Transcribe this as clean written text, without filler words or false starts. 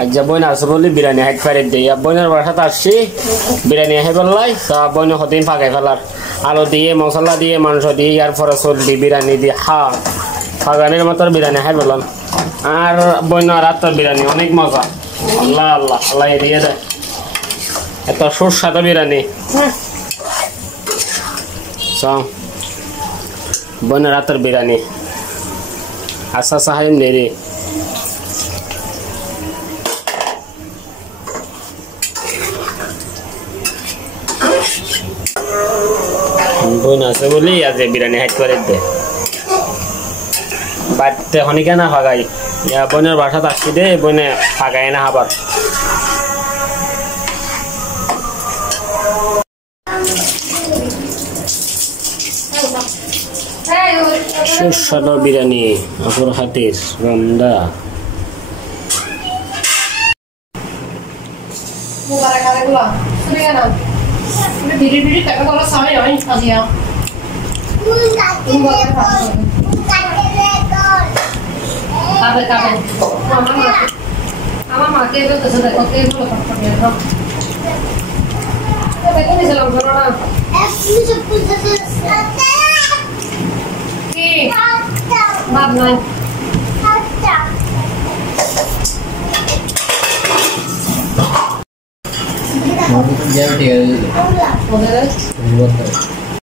আজ বইন আছে বলি বিরিয়ানি হাইট পারে দিই বইনের বাসাতে আসছি বিরিয়ানি হাই পেলাই তা বইন হদিন ফাঁকাই ফেলার আলু দিয়ে মশলা দিয়ে মাংস দিয়ে ইয়ার পরে চললি বিরিয়ানি দিয়ে ফাঁকানির মতো বিরিয়ানি হাই পেলাম আর বইন রাত্র বিরিয়ানি অনেক মজা আল্লাহ আল্লাহ আল্লাহ দিয়ে দেয় এত সুস্বাদু বিরিয়ানি বইন রাতের বিরিয়ানি আশা সাহায্য নেই বোন আছে বলি আজ বিরিয়ানি হাইট করে দে বাড়িতে হনিকে না ফাঁকাই বোনের বাসাতে আসছি দে বোনে ফাঁকাই না আবার সুস্বাদু বিরিয়ানি আপুর হাতের রমদা Diri-diri tak kalau saya yang ini saja. Kabe. Mama makan itu sudah oke itu lepas pergi. Tapi ini jalan sana. Bab lain. Jadi dia boleh